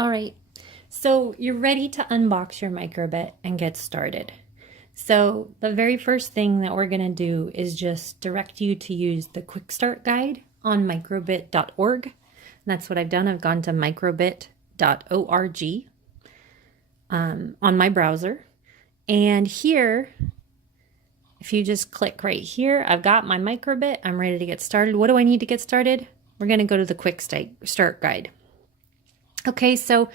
All right, so you're ready to unbox your microbit and get started. So the very first thing that we're going to do is just direct you to use the quick start guide on microbit.org. And that's what I've done. I've gone to microbit.org on my browser. And here, if you just click right here, I've got my microbit. I'm ready to get started. What do I need to get started? We're going to go to the quick start guide. Okay, so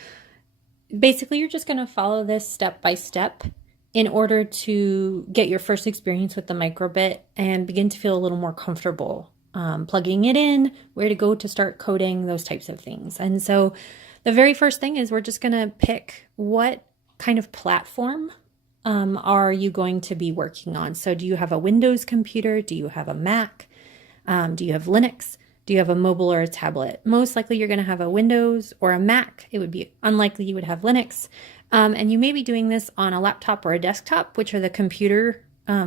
basically you're just going to follow this step by step in order to get your first experience with the microbit and begin to feel a little more comfortable plugging it in, where to go to start coding, those types of things. And so the very first thing is we're just going to pick what kind of platform are you going to be working on. So do you have a Windows computer? Do you have a Mac? Do you have Linux? Do you have a mobile or a tablet? Most likely you're going to have a Windows or a Mac. It would be unlikely you would have Linux. And you may be doing this on a laptop or a desktop, which are the computer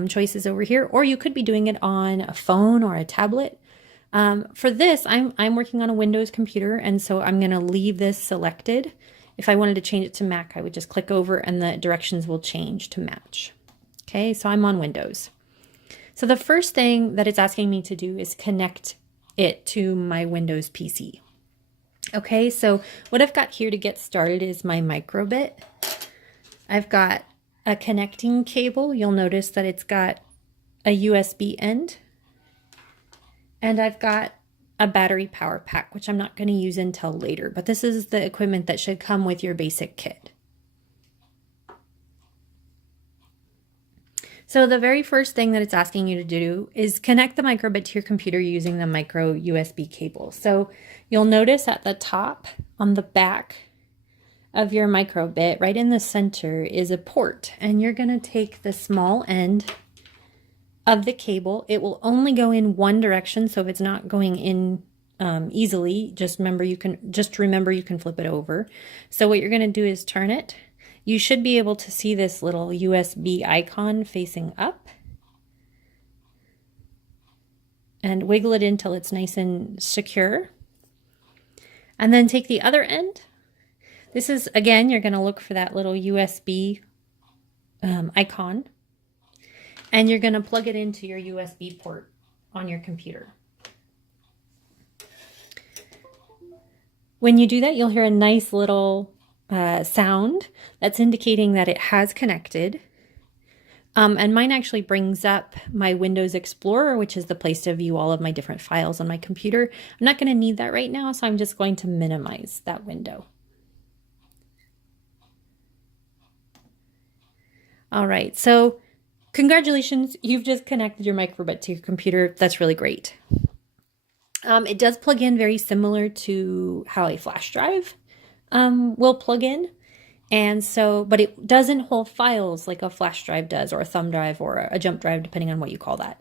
choices over here, or you could be doing it on a phone or a tablet. For this, I'm working on a Windows computer, and so I'm going to leave this selected. If I wanted to change it to Mac, I would just click over and the directions will change to match. Okay, so I'm on Windows. So the first thing that it's asking me to do is connect it to my Windows PC. Okay, so what I've got here to get started is my microbit. I've got a connecting cable. You'll notice that it's got a USB end. And I've got a battery power pack, which I'm not going to use until later, but this is the equipment that should come with your basic kit. So the very first thing that it's asking you to do is connect the microbit to your computer using the micro USB cable. So you'll notice at the top on the back of your microbit, right in the center, is a port, and you're going to take the small end of the cable. It will only go in one direction, so if it's not going in easily, just remember you can flip it over. So what you're going to do is turn it. You should be able to see this little USB icon facing up, and wiggle it until it's nice and secure. And then take the other end. This is, again, you're going to look for that little USB icon, and you're going to plug it into your USB port on your computer. When you do that, you'll hear a nice little sound that's indicating that it has connected. And mine actually brings up my Windows Explorer, which is the place to view all of my different files on my computer. I'm not going to need that right now, so I'm just going to minimize that window. All right, so congratulations, you've just connected your microbit to your computer. That's really great. It does plug in very similar to how a flash drive will plug in. And so, but it doesn't hold files like a flash drive does, or a thumb drive, or a jump drive, depending on what you call that.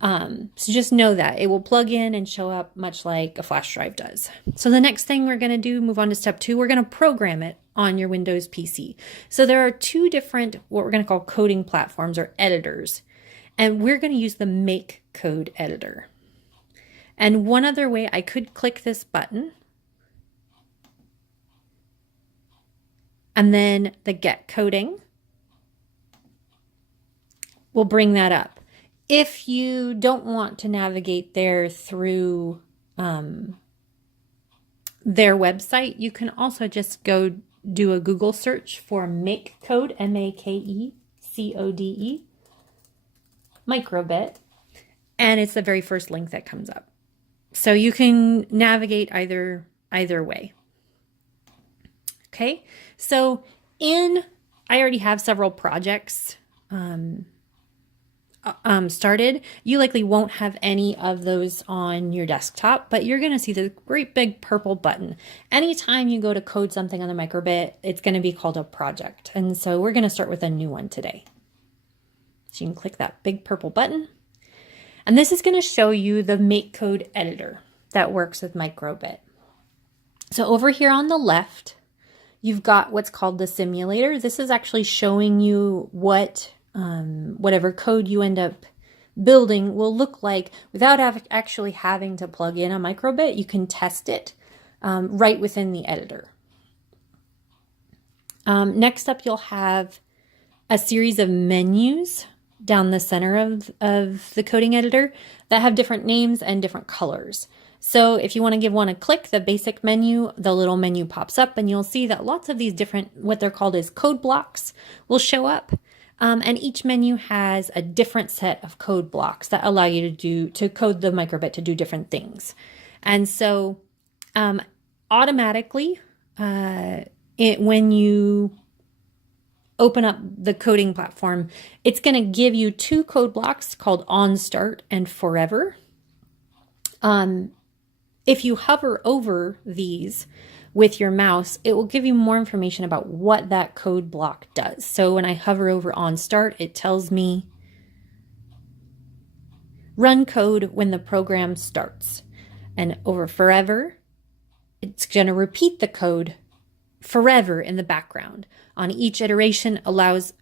So just know that it will plug in and show up much like a flash drive does. So the next thing we're going to do, move on to step 2, we're going to program it on your Windows PC. So there are 2 different, what we're going to call coding platforms or editors. And we're going to use the Make Code editor. And one other way, I could click this button, and then the Get Coding will bring that up. If you don't want to navigate there through their website, you can also just go do a Google search for Make Code, MakeCode, microbit, and it's the very first link that comes up. So you can navigate either way. Okay, so I already have several projects started. You likely won't have any of those on your desktop, but you're going to see the great big purple button. Anytime you go to code something on the microbit, it's going to be called a project. And so we're going to start with a new one today. So you can click that big purple button. And this is going to show you the Make Code editor that works with microbit. So over here on the left, you've got what's called the simulator. This is actually showing you what whatever code you end up building will look like without actually having to plug in a microbit. You can test it right within the editor. Next up, you'll have a series of menus down the center of the coding editor that have different names and different colors. So if you want to give one a click, the basic menu, the little menu pops up and you'll see that lots of these different, what they're called is code blocks, will show up. And each menu has a different set of code blocks that allow you to code the microbit to do different things. And so automatically, when you open up the coding platform, it's going to give you two code blocks called on start and forever. If you hover over these with your mouse, it will give you more information about what that code block does. So when I hover over on start, it tells me run code when the program starts. And over forever, it's going to repeat the code forever in the background. On each iteration allows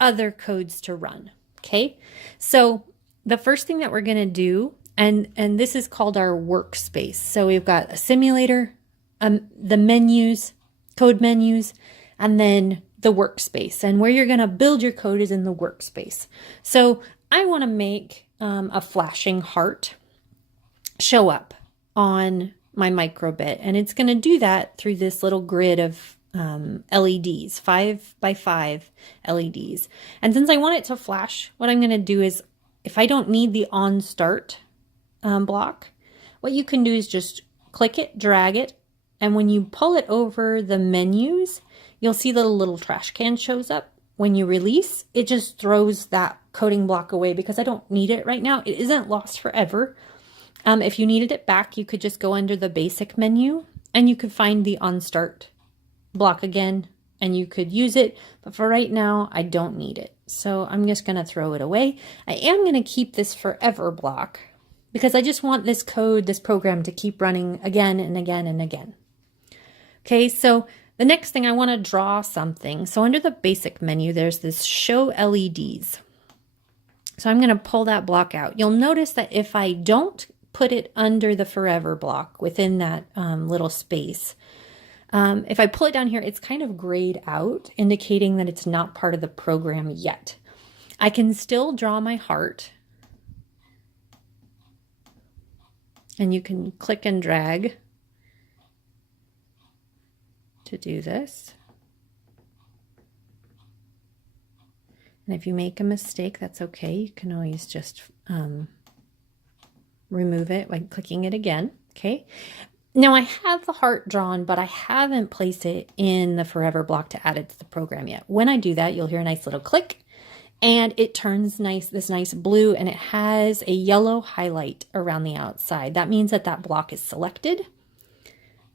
other codes to run. Okay, so the first thing that we're going to do, and this is called our workspace. So we've got a simulator, the menus, code menus, and then the workspace. And where you're going to build your code is in the workspace. So I want to make a flashing heart show up on my microbit, and it's going to do that through this little grid of LEDs, 5x5 LEDs. And since I want it to flash, what I'm going to do is, if I don't need the on start block, what you can do is just click it, drag it, and when you pull it over the menus, you'll see the little trash can shows up. When you release, it just throws that coding block away because I don't need it right now. It isn't lost forever. If you needed it back, you could just go under the basic menu and you could find the on start block again and you could use it. But for right now, I don't need it. So I'm just going to throw it away. I am going to keep this forever block because I just want this code, this program to keep running again and again and again. Okay, so the next thing, I want to draw something. So under the basic menu, there's this show LEDs. So I'm going to pull that block out. You'll notice that if I don't put it under the forever block within that little space, if I pull it down here, it's kind of grayed out, indicating that it's not part of the program yet. I can still draw my heart. And you can click and drag to do this. And if you make a mistake, that's okay. You can always just remove it by clicking it again. Okay. Now I have the heart drawn, but I haven't placed it in the forever block to add it to the program yet. When I do that, you'll hear a nice little click and it turns this nice blue, and it has a yellow highlight around the outside. That means that that block is selected.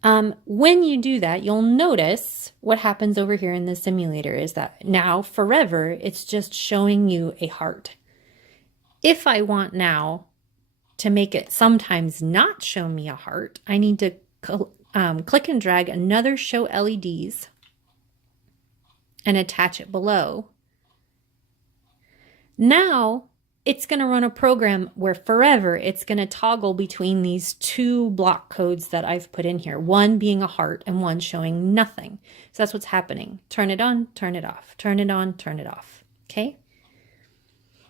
When you do that, you'll notice what happens over here in the simulator is that now forever, it's just showing you a heart. If I want now to make it sometimes not show me a heart, I need to click and drag another show LEDs and attach it below. Now it's going to run a program where forever it's going to toggle between these two block codes that I've put in here, one being a heart and one showing nothing. So that's what's happening. Turn it on, turn it off, turn it on, turn it off. Okay.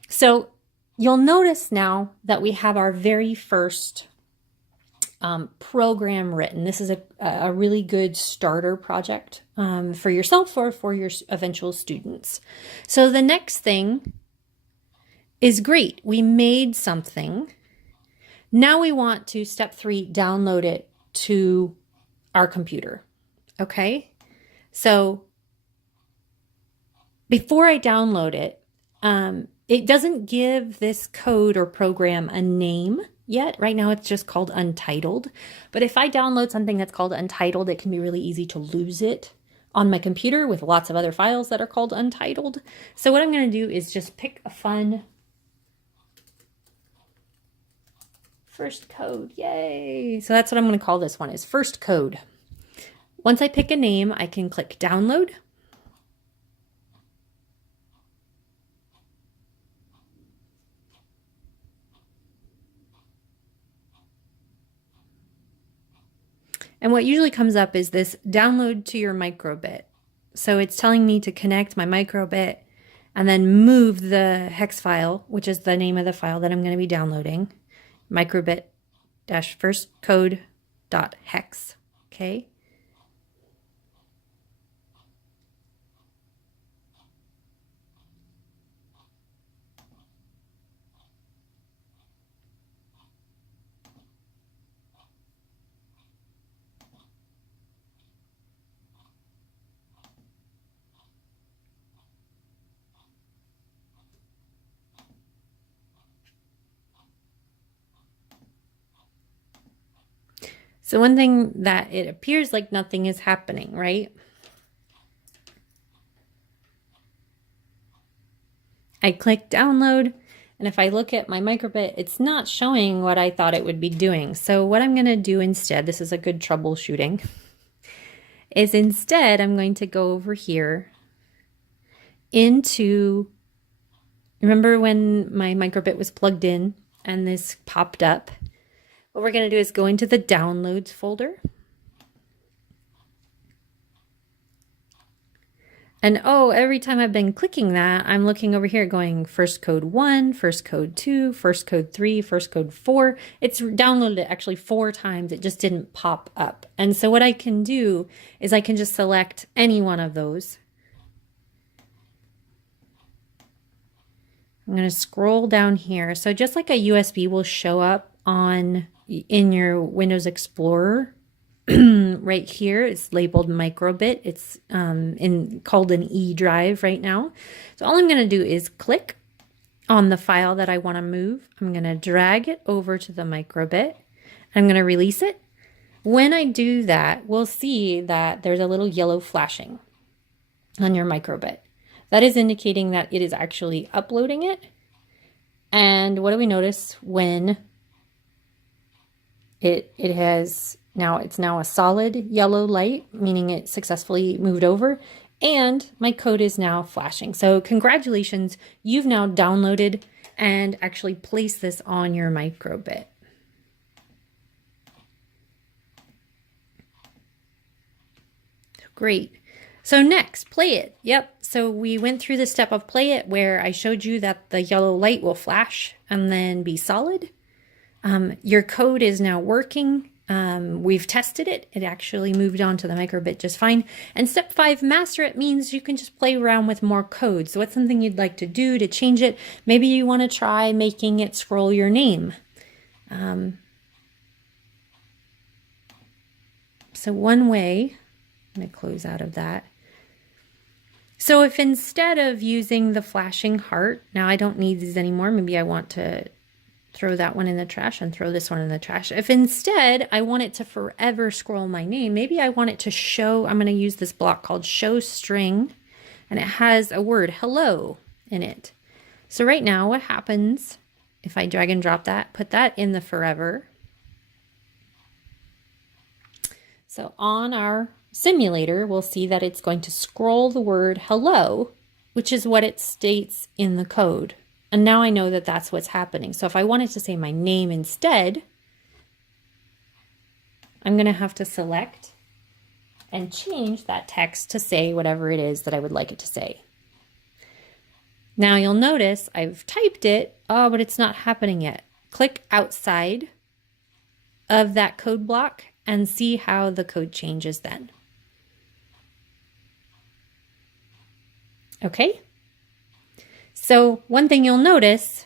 So you'll notice now that we have our very first program written. This is a really good starter project for yourself or for your eventual students. So the next thing is great. We made something. Now we want to, step 3, download it to our computer. Okay. So before I download it, it doesn't give this code or program a name yet. Right now it's just called Untitled. But if I download something that's called Untitled, it can be really easy to lose it on my computer with lots of other files that are called Untitled. So what I'm going to do is just pick a fun first code. Yay. So that's what I'm going to call this one, is first code. Once I pick a name, I can click download. And what usually comes up is this download to your microbit. So it's telling me to connect my microbit and then move the hex file, which is the name of the file that I'm going to be downloading, microbit-firstcode.hex. Okay. So one thing that it appears like nothing is happening, right? I click download, and if I look at my microbit, it's not showing what I thought it would be doing. So what I'm going to do instead, this is a good troubleshooting, is instead I'm going to go over here into, remember when my microbit was plugged in and this popped up? What we're going to do is go into the downloads folder. And oh, every time I've been clicking that, I'm looking over here going first code 1, first code 2, first code 3, first code 4. It's downloaded it actually 4 times. It just didn't pop up. And so what I can do is I can just select any one of those. I'm going to scroll down here. So just like a USB will show up in your Windows Explorer, right here, it's labeled microbit. It's called an E drive right now. So all I'm going to do is click on the file that I want to move. I'm going to drag it over to the microbit. I'm going to release it. When I do that, we'll see that there's a little yellow flashing on your microbit. That is indicating that it is actually uploading it. And what do we notice when it's now a solid yellow light, meaning it successfully moved over, and my code is now flashing. So congratulations, you've now downloaded and actually placed this on your microbit. Great. So next, play it. Yep. So we went through the step of play it where I showed you that the yellow light will flash and then be solid. Your code is now working. We've tested it. It actually moved on to the microbit just fine. And step 5, master it, means you can just play around with more code. So what's something you'd like to do to change it? Maybe you want to try making it scroll your name. So one way, I'm going to close out of that. So if instead of using the flashing heart, now I don't need these anymore. Maybe I want to throw that one in the trash and throw this one in the trash. If instead I want it to forever scroll my name, maybe I want it to show, I'm going to use this block called show string, and it has a word hello in it. So right now what happens if I drag and drop that, put that in the forever. So on our simulator, we'll see that it's going to scroll the word hello, which is what it states in the code. And now I know that that's what's happening. So if I wanted to say my name instead, I'm going to have to select and change that text to say whatever it is that I would like it to say. Now you'll notice I've typed it, but it's not happening yet. Click outside of that code block and see how the code changes then. Okay. So one thing you'll notice,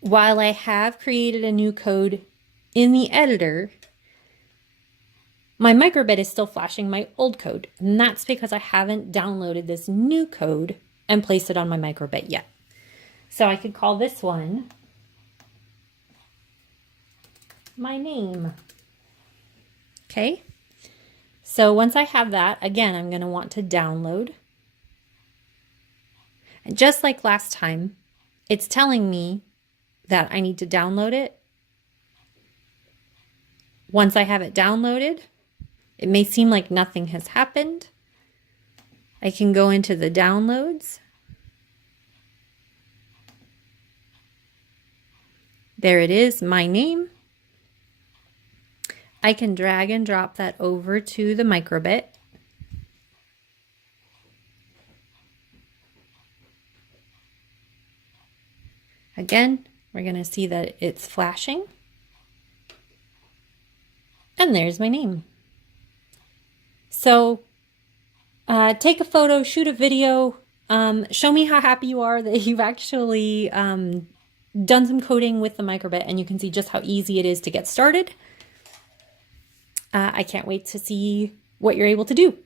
while I have created a new code in the editor, my microbit is still flashing my old code. And that's because I haven't downloaded this new code and placed it on my microbit yet. So I could call this one my name. Okay. So once I have that, again, I'm going to want to download. And just like last time, it's telling me that I need to download it. Once I have it downloaded, it may seem like nothing has happened. I can go into the downloads. There it is, my name. I can drag and drop that over to the microbit. Again, we're going to see that it's flashing. And there's my name. So take a photo, shoot a video, show me how happy you are that you've actually done some coding with the microbit, and you can see just how easy it is to get started. I can't wait to see what you're able to do.